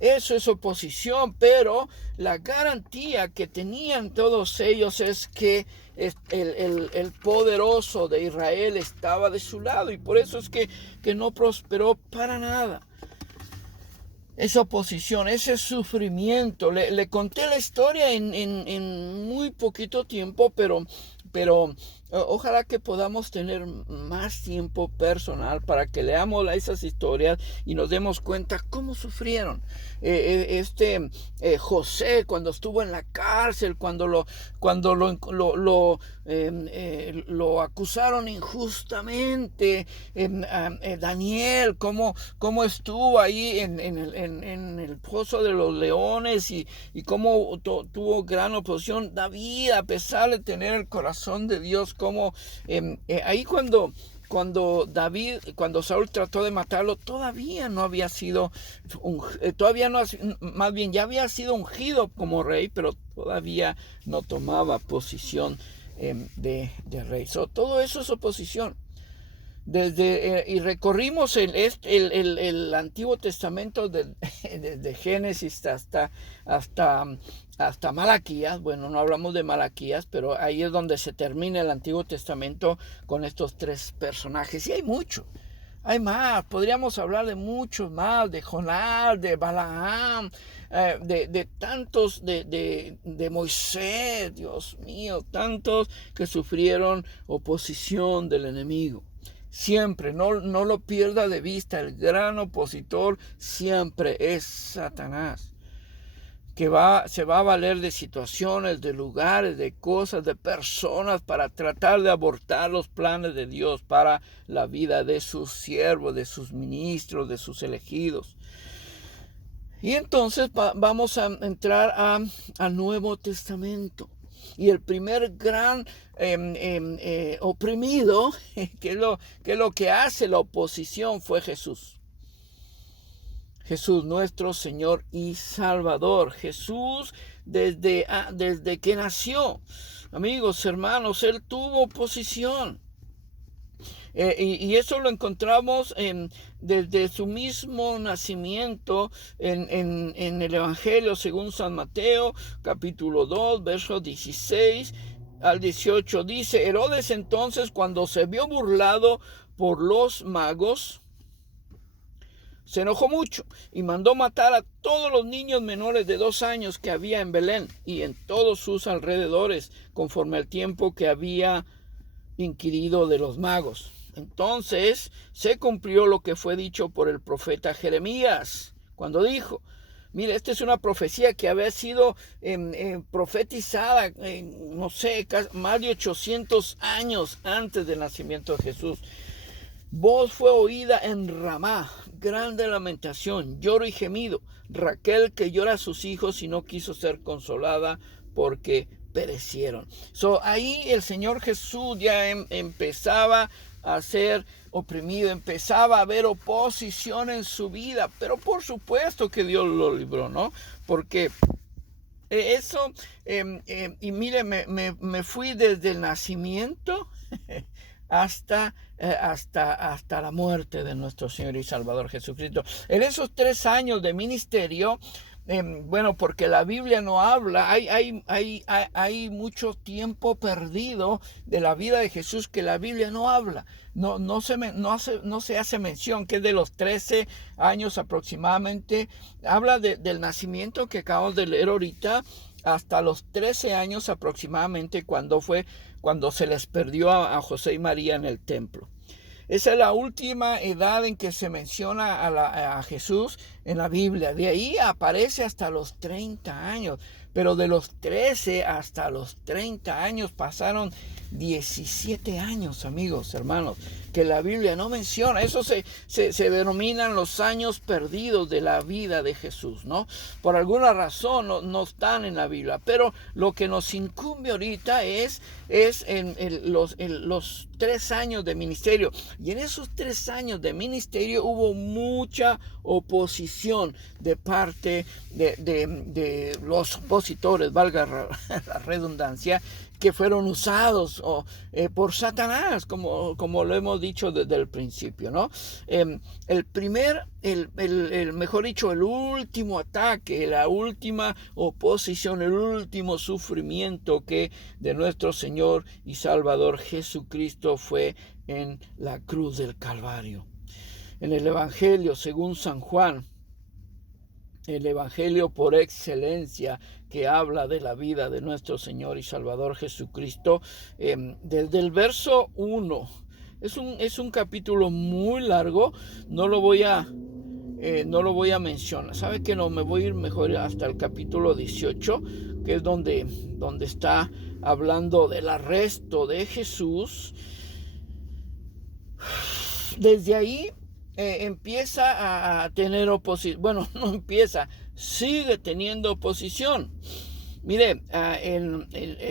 Eso es oposición, pero la garantía que tenían todos ellos es que el poderoso de Israel estaba de su lado, y por eso es que no prosperó para nada. Esa oposición, ese sufrimiento. Le conté la historia en muy poquito tiempo, pero ojalá que podamos tener más tiempo personal para que leamos esas historias y nos demos cuenta cómo sufrieron. José, cuando estuvo en la cárcel, cuando lo acusaron injustamente. Daniel, cómo estuvo ahí en el pozo de los leones y cómo tuvo gran oposición. David, a pesar de tener el corazón de Dios, como ahí cuando Saúl trató de matarlo, todavía no había sido, más bien ya había sido ungido como rey, pero todavía no tomaba posición de rey. Todo eso es oposición. Y recorrimos el Antiguo Testamento desde Génesis hasta Malaquías. Bueno, no hablamos de Malaquías, pero ahí es donde se termina el Antiguo Testamento con estos tres personajes. Y hay mucho, hay más. Podríamos hablar de muchos más, de Jonás, de Balaam, de tantos, de Moisés, Dios mío, tantos que sufrieron oposición del enemigo. Siempre, no lo pierda de vista, el gran opositor siempre es Satanás, que se va a valer de situaciones, de lugares, de cosas, de personas para tratar de abortar los planes de Dios para la vida de sus siervos, de sus ministros, de sus elegidos. Y entonces vamos a entrar al Nuevo Testamento. Y el primer gran oprimido, que es lo que hace la oposición, fue Jesús. Jesús, nuestro Señor y Salvador. Jesús, desde que nació, amigos, hermanos, Él tuvo oposición. Y eso lo encontramos desde su mismo nacimiento en el Evangelio según San Mateo, capítulo 2, versos 16 al 18. Dice: Herodes entonces, cuando se vio burlado por los magos, se enojó mucho y mandó matar a todos los niños menores de 2 años que había en Belén y en todos sus alrededores, conforme al tiempo que había inquirido de los magos. Entonces se cumplió lo que fue dicho por el profeta Jeremías, cuando dijo: mire, esta es una profecía que había sido profetizada, no sé, más de 800 años antes del nacimiento de Jesús. Voz fue oída en Ramá, grande lamentación, lloro y gemido. Raquel que llora a sus hijos y no quiso ser consolada porque perecieron. Ahí el Señor Jesús ya empezaba a ser oprimido, empezaba a haber oposición en su vida, pero por supuesto que Dios lo libró, ¿no? Porque eso, y mire, me fui desde el nacimiento hasta la muerte de nuestro Señor y Salvador Jesucristo. En esos 3 años de ministerio, bueno, porque la Biblia no habla, hay mucho tiempo perdido de la vida de Jesús que la Biblia no habla. No se hace mención, que es de los 13 años aproximadamente. Habla del nacimiento que acabamos de leer ahorita, hasta los 13 años aproximadamente, cuando se les perdió a José y María en el templo. Esa es la última edad en que se menciona a Jesús en la Biblia. De ahí aparece hasta los 30 años. Pero de los 13 hasta los 30 años pasaron 17 años, amigos, hermanos, que la Biblia no menciona. Eso se denominan los años perdidos de la vida de Jesús, ¿no? Por alguna razón no están en la Biblia. Pero lo que nos incumbe ahorita es los 3 años de ministerio. Y en esos 3 años de ministerio hubo mucha oposición de parte de los opositores, valga la redundancia, que fueron usados por Satanás, como lo hemos dicho desde el principio, ¿no? Mejor dicho, el último ataque, la última oposición, el último sufrimiento que de nuestro Señor y Salvador Jesucristo fue en la cruz del Calvario. En el Evangelio según San Juan, el Evangelio por excelencia que habla de la vida de nuestro Señor y Salvador Jesucristo, desde el verso 1. Es un capítulo muy largo, no lo voy a mencionar. ¿Sabe que no? Me voy a ir mejor hasta el capítulo 18, que es donde está hablando del arresto de Jesús. Desde ahí empieza a tener oposición. Bueno, no empieza, sigue teniendo oposición. Mire,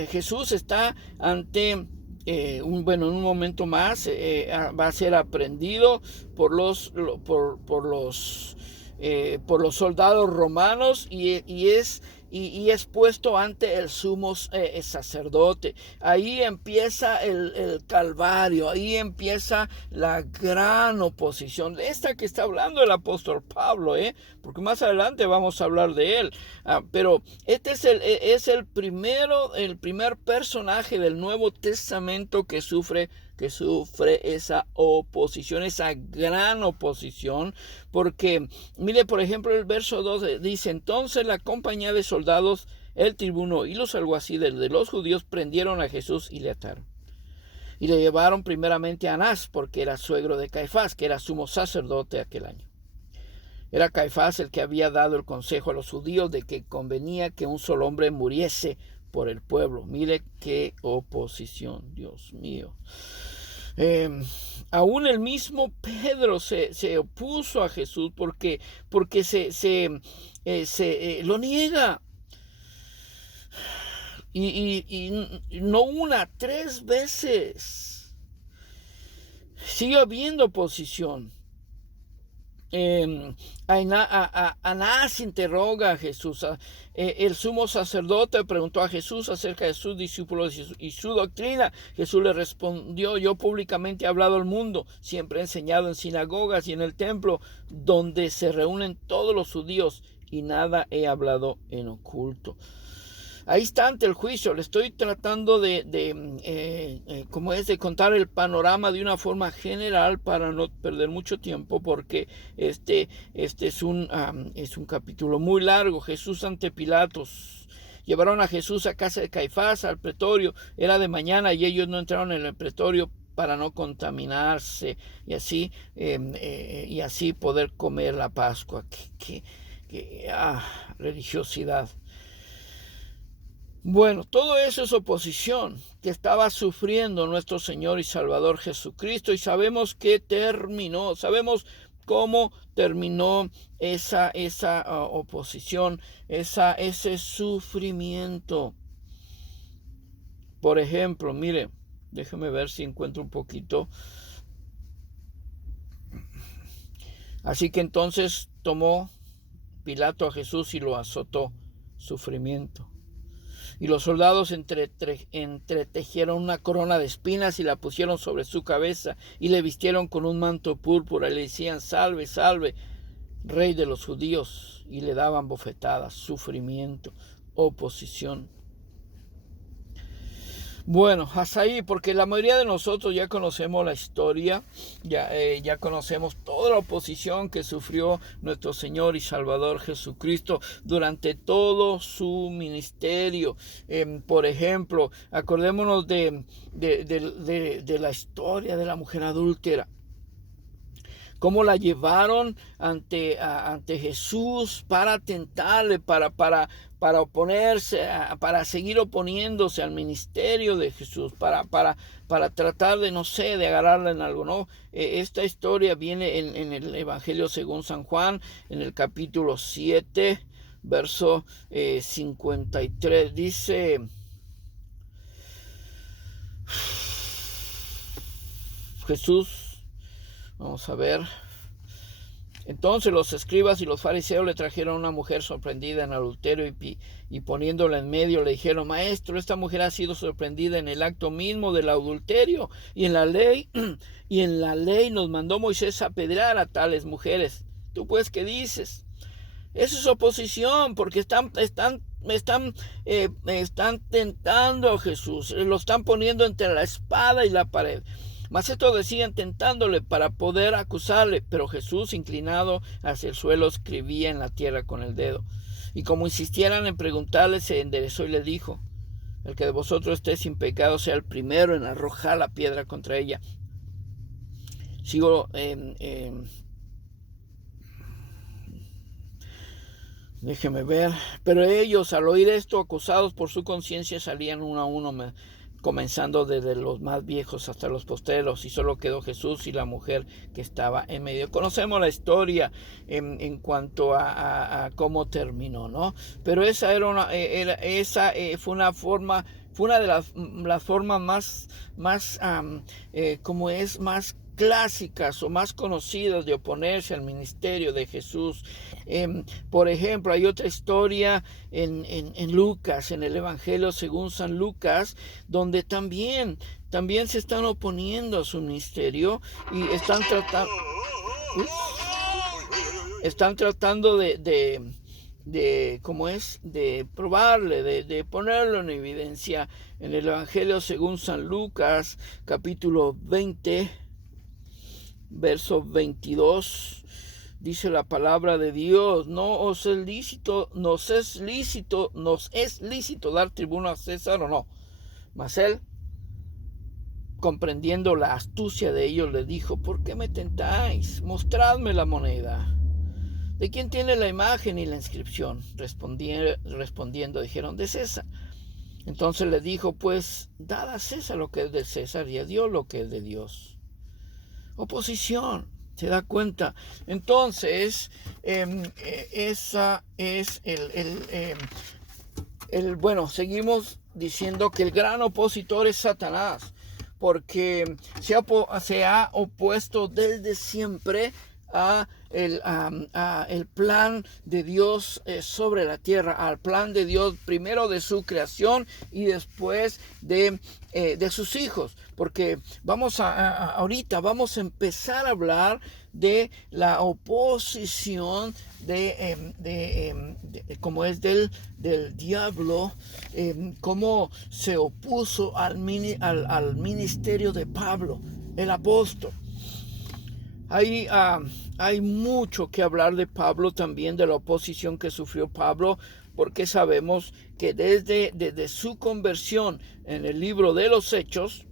Jesús está ante en un momento más va a ser aprehendido por los soldados romanos y es puesto ante el sumo sacerdote. Ahí empieza el Calvario, ahí empieza la gran oposición. Esta que está hablando el apóstol Pablo, porque más adelante vamos a hablar de él. Pero este es el primer personaje del Nuevo Testamento que sufre esa oposición, esa gran oposición, porque mire, por ejemplo, el verso 2 dice: entonces la compañía de soldados, el tribuno y los alguaciles de los judíos prendieron a Jesús y le ataron. Y le llevaron primeramente a Anás, porque era suegro de Caifás, que era sumo sacerdote aquel año. Era Caifás el que había dado el consejo a los judíos de que convenía que un solo hombre muriese por el pueblo. Mire qué oposición, Dios mío. Aún el mismo Pedro se opuso a Jesús porque lo niega. Y no una, 3 veces. Sigue habiendo oposición. Anás interroga a Jesús. El sumo sacerdote preguntó a Jesús acerca de sus discípulos y su doctrina. Jesús le respondió: yo públicamente he hablado al mundo, siempre he enseñado en sinagogas y en el templo donde se reúnen todos los judíos, y nada he hablado en oculto. Ahí está ante el juicio. Le estoy tratando de contar el panorama de una forma general para no perder mucho tiempo, porque este es un capítulo muy largo. Jesús ante Pilatos. Llevaron a Jesús a casa de Caifás, al pretorio. Era de mañana y ellos no entraron en el pretorio para no contaminarse y así poder comer la Pascua. Religiosidad. Bueno, todo eso es oposición que estaba sufriendo nuestro Señor y Salvador Jesucristo, y sabemos cómo terminó esa oposición, ese sufrimiento. Por ejemplo, mire, déjeme ver si encuentro un poquito. Así que entonces tomó Pilato a Jesús y lo azotó. Sufrimiento. Y los soldados entretejieron una corona de espinas y la pusieron sobre su cabeza, y le vistieron con un manto púrpura y le decían: salve, salve, Rey de los judíos, y le daban bofetadas. Sufrimiento, oposición. Bueno, hasta ahí, porque la mayoría de nosotros ya conocemos la historia, ya conocemos toda la oposición que sufrió nuestro Señor y Salvador Jesucristo durante todo su ministerio. Por ejemplo, acordémonos de la historia de la mujer adúltera. Cómo la llevaron ante Jesús para tentarle, para oponerse, para seguir oponiéndose al ministerio de Jesús, para tratar de, no sé, de agarrarla en algo, ¿no? Esta historia viene en el Evangelio según San Juan, en el capítulo 7, verso 53. Dice: Jesús, vamos a ver. Entonces los escribas y los fariseos le trajeron a una mujer sorprendida en adulterio y poniéndola en medio le dijeron: Maestro, esta mujer ha sido sorprendida en el acto mismo del adulterio, y en la ley nos mandó Moisés apedrear a tales mujeres. ¿Tú pues qué dices? Eso es oposición, porque están tentando a Jesús, lo están poniendo entre la espada y la pared. Mas esto decían tentándole para poder acusarle, pero Jesús, inclinado hacia el suelo, escribía en la tierra con el dedo. Y como insistieran en preguntarle, se enderezó y le dijo: el que de vosotros esté sin pecado sea el primero en arrojar la piedra contra ella. Déjeme ver. Pero ellos, al oír esto, acusados por su conciencia, salían uno a uno, comenzando desde los más viejos hasta los postreros, y solo quedó Jesús y la mujer que estaba en medio. Conocemos la historia en cuanto a cómo terminó, ¿no? Pero esa fue una de las formas más clásicas o más conocidas de oponerse al ministerio de Jesús. Por ejemplo, hay otra historia en Lucas, en el Evangelio según San Lucas, donde también se están oponiendo a su ministerio y están tratando de probarle, de ponerlo en evidencia. En el Evangelio según San Lucas, capítulo 20, verso 22, dice la palabra de Dios: nos es lícito dar tribuno a César o no. Mas él, comprendiendo la astucia de ellos, le dijo: ¿por qué me tentáis? Mostradme la moneda. ¿De quién tiene la imagen y la inscripción? Respondiendo dijeron: de César. Entonces le dijo: pues dad a César lo que es de César y a Dios lo que es de Dios. Oposición, ¿se da cuenta? Entonces, esa es bueno, seguimos diciendo que el gran opositor es Satanás, porque se ha opuesto desde siempre a el plan de Dios sobre la tierra, al plan de Dios primero de su creación y después de sus hijos, porque ahorita vamos a empezar a hablar de la oposición como es del diablo, cómo se opuso al ministerio de Pablo, el apóstol. Hay mucho que hablar de Pablo, también de la oposición que sufrió Pablo, porque sabemos que desde su conversión en el libro de los Hechos,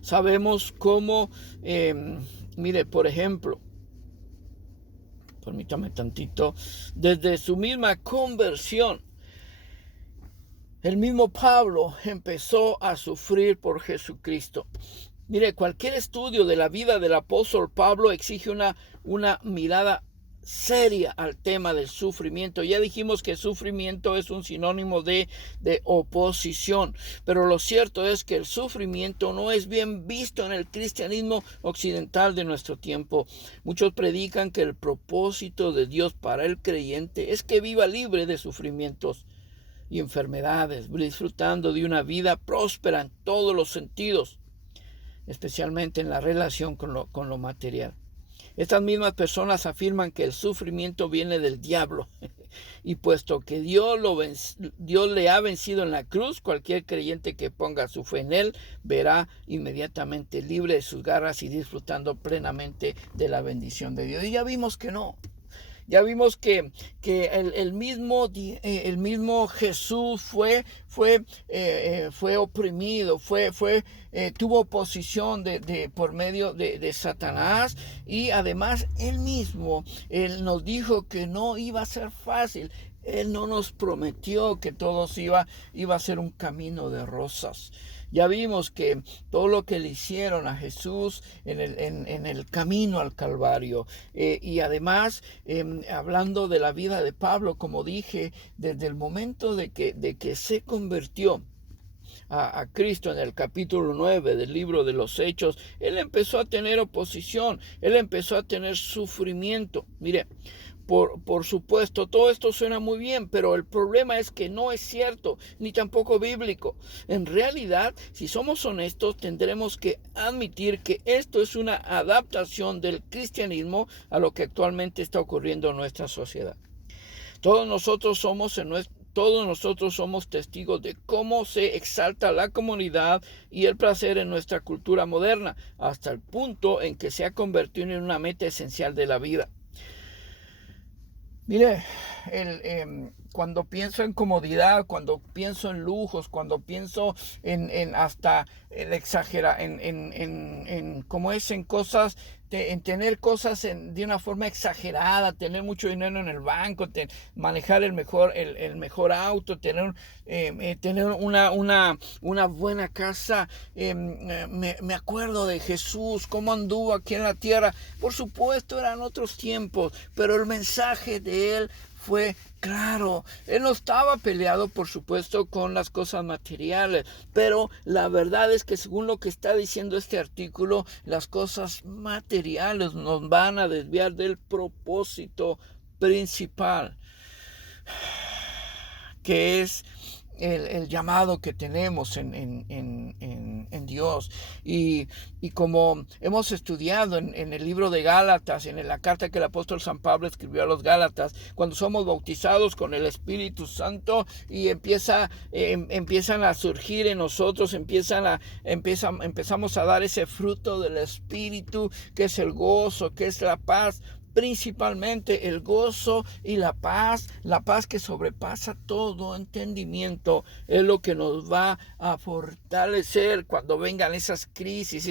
sabemos cómo, mire, por ejemplo, permítame tantito, desde su misma conversión, el mismo Pablo empezó a sufrir por Jesucristo. Mire, cualquier estudio de la vida del apóstol Pablo exige una mirada seria al tema del sufrimiento. Ya dijimos que sufrimiento es un sinónimo de oposición, pero lo cierto es que el sufrimiento no es bien visto en el cristianismo occidental de nuestro tiempo. Muchos predican que el propósito de Dios para el creyente es que viva libre de sufrimientos y enfermedades, disfrutando de una vida próspera en todos los sentidos, especialmente en la relación con lo material. Estas mismas personas afirman que el sufrimiento viene del diablo y puesto que Dios le ha vencido en la cruz, cualquier creyente que ponga su fe en él verá inmediatamente libre de sus garras y disfrutando plenamente de la bendición de Dios. Y ya vimos que no. Ya vimos que el mismo Jesús fue oprimido, tuvo oposición por medio de Satanás, y además él nos dijo que no iba a ser fácil. Él no nos prometió que todo iba a ser un camino de rosas. Ya vimos que todo lo que le hicieron a Jesús en el camino al Calvario, y además hablando de la vida de Pablo, como dije, desde el momento de que se convirtió a Cristo en el capítulo 9 del libro de los Hechos, él empezó a tener oposición, él empezó a tener sufrimiento. Mire, por supuesto, todo esto suena muy bien, pero el problema es que no es cierto, ni tampoco bíblico. En realidad, si somos honestos, tendremos que admitir que esto es una adaptación del cristianismo a lo que actualmente está ocurriendo en nuestra sociedad. Todos nosotros somos testigos de cómo se exalta la comodidad y el placer en nuestra cultura moderna, hasta el punto en que se ha convertido en una meta esencial de la vida. Mire, cuando pienso en comodidad, cuando pienso en lujos, cuando pienso en hasta el exagerar, como es en cosas, en tener cosas de una forma exagerada, tener mucho dinero en el banco, manejar el mejor auto, tener una buena casa. Me acuerdo de Jesús, cómo anduvo aquí en la tierra. Por supuesto, eran otros tiempos, pero el mensaje de él fue claro. Él no estaba peleado, por supuesto, con las cosas materiales, pero la verdad es que según lo que está diciendo este artículo, las cosas materiales nos van a desviar del propósito principal, que es el llamado que tenemos en Dios. Y como hemos estudiado en el libro de Gálatas, en la carta que el apóstol San Pablo escribió a los Gálatas, cuando somos bautizados con el Espíritu Santo y empiezan a surgir en nosotros, empezamos a dar ese fruto del Espíritu, que es el gozo, que es la paz. Principalmente el gozo y la paz que sobrepasa todo entendimiento, es lo que nos va a fortalecer cuando vengan esas crisis,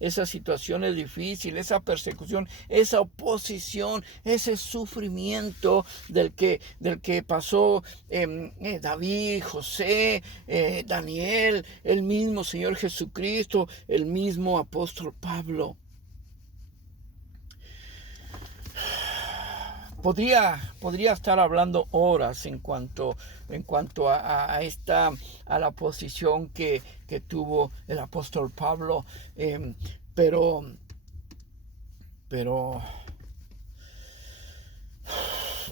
esas situaciones difíciles, esa persecución, esa oposición, ese sufrimiento del que pasó David, José, Daniel, el mismo Señor Jesucristo, el mismo apóstol Pablo. Podría estar hablando horas en cuanto a la posición que tuvo el apóstol Pablo, pero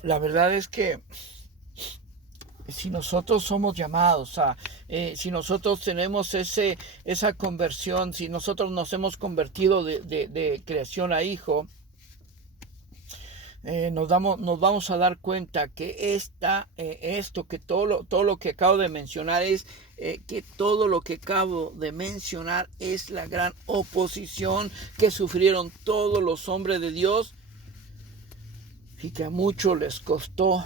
la verdad es que si nosotros somos llamados si nosotros tenemos esa conversión, si nosotros nos hemos convertido de creación a hijo, nos vamos a dar cuenta que todo lo que acabo de mencionar es la gran oposición que sufrieron todos los hombres de Dios y que a muchos les costó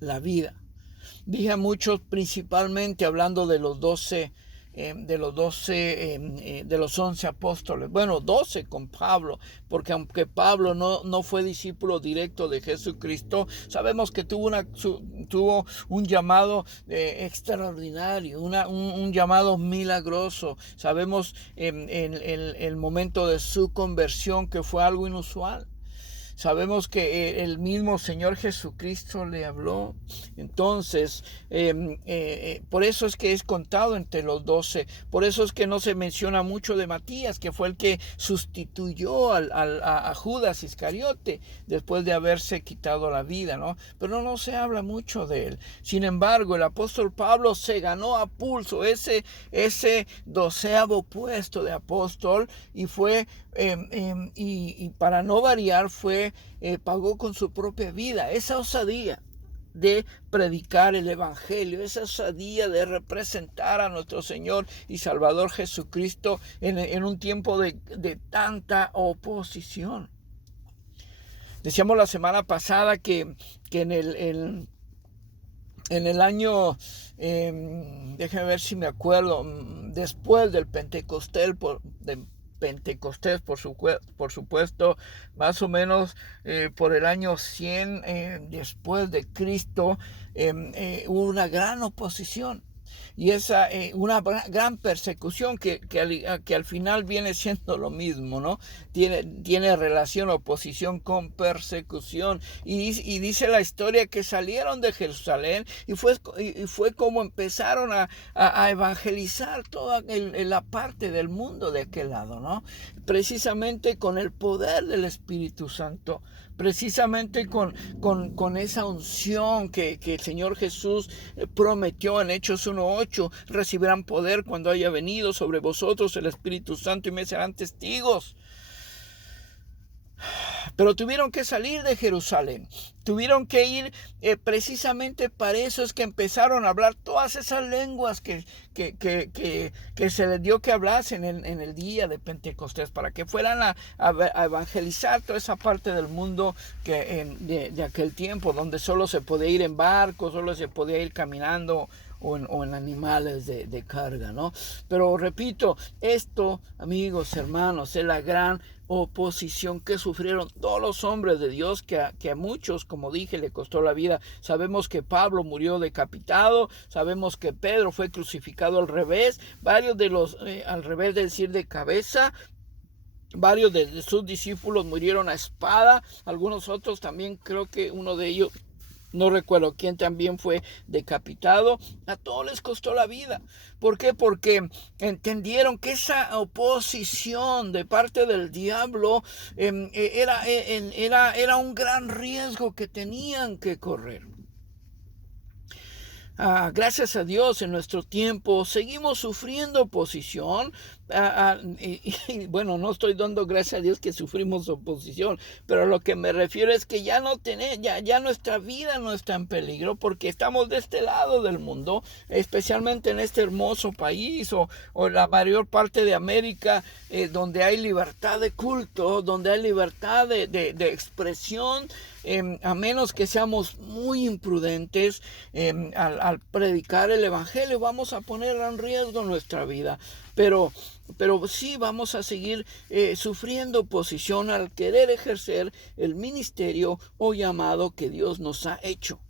la vida. Dije a muchos, principalmente hablando de los 11 apóstoles. Bueno, 12 con Pablo, porque aunque Pablo no fue discípulo directo de Jesucristo, sabemos que tuvo un llamado extraordinario, un llamado milagroso. Sabemos el momento de su conversión, que fue algo inusual. Sabemos que el mismo Señor Jesucristo le habló. Entonces, por eso es que es contado entre los 12. Por eso es que no se menciona mucho de Matías, que fue el que sustituyó a Judas Iscariote después de haberse quitado la vida, ¿no? Pero no se habla mucho de él. Sin embargo, el apóstol Pablo se ganó a pulso ese 12º puesto de apóstol y fue... y para no variar pagó con su propia vida esa osadía de predicar el evangelio, esa osadía de representar a nuestro Señor y Salvador Jesucristo en un tiempo de tanta oposición. Decíamos la semana pasada que en el año, déjenme ver si me acuerdo, después del Pentecostés, por supuesto, más o menos por el año 100 después de Cristo, hubo una gran oposición. Y una gran persecución que al final viene siendo lo mismo, ¿no? Tiene relación, oposición con persecución. Y dice la historia que salieron de Jerusalén y fue como empezaron a evangelizar toda la parte del mundo de aquel lado, ¿no? Precisamente con el poder del Espíritu Santo. Precisamente con esa unción que el Señor Jesús prometió en Hechos 1:8, recibirán poder cuando haya venido sobre vosotros el Espíritu Santo y me serán testigos. Pero tuvieron que salir de Jerusalén, tuvieron que ir precisamente para eso es que empezaron a hablar todas esas lenguas que se les dio que hablasen en el día de Pentecostés, para que fueran a evangelizar toda esa parte del mundo de aquel tiempo, donde solo se podía ir en barco, solo se podía ir caminando o en animales de carga, ¿no? Pero repito, esto, amigos, hermanos, es la gran oposición que sufrieron todos los hombres de Dios, que a muchos, como dije, le costó la vida. Sabemos que Pablo murió decapitado, sabemos que Pedro fue crucificado al revés, varios de los, al revés de decir de cabeza. Varios de sus discípulos murieron a espada, algunos otros también, creo que uno de ellos, no recuerdo quién, también fue decapitado. A todos les costó la vida. ¿Por qué? Porque entendieron que esa oposición de parte del diablo era un gran riesgo que tenían que correr. Gracias a Dios, en nuestro tiempo seguimos sufriendo oposición. Bueno, no estoy dando gracias a Dios que sufrimos oposición, pero a lo que me refiero es que ya nuestra vida no está en peligro, porque estamos de este lado del mundo, especialmente en este hermoso país o la mayor parte de América, donde hay libertad de culto, donde hay libertad de expresión. A menos que seamos muy imprudentes al predicar el evangelio, vamos a poner en riesgo nuestra vida. Pero sí vamos a seguir sufriendo oposición al querer ejercer el ministerio o llamado que Dios nos ha hecho.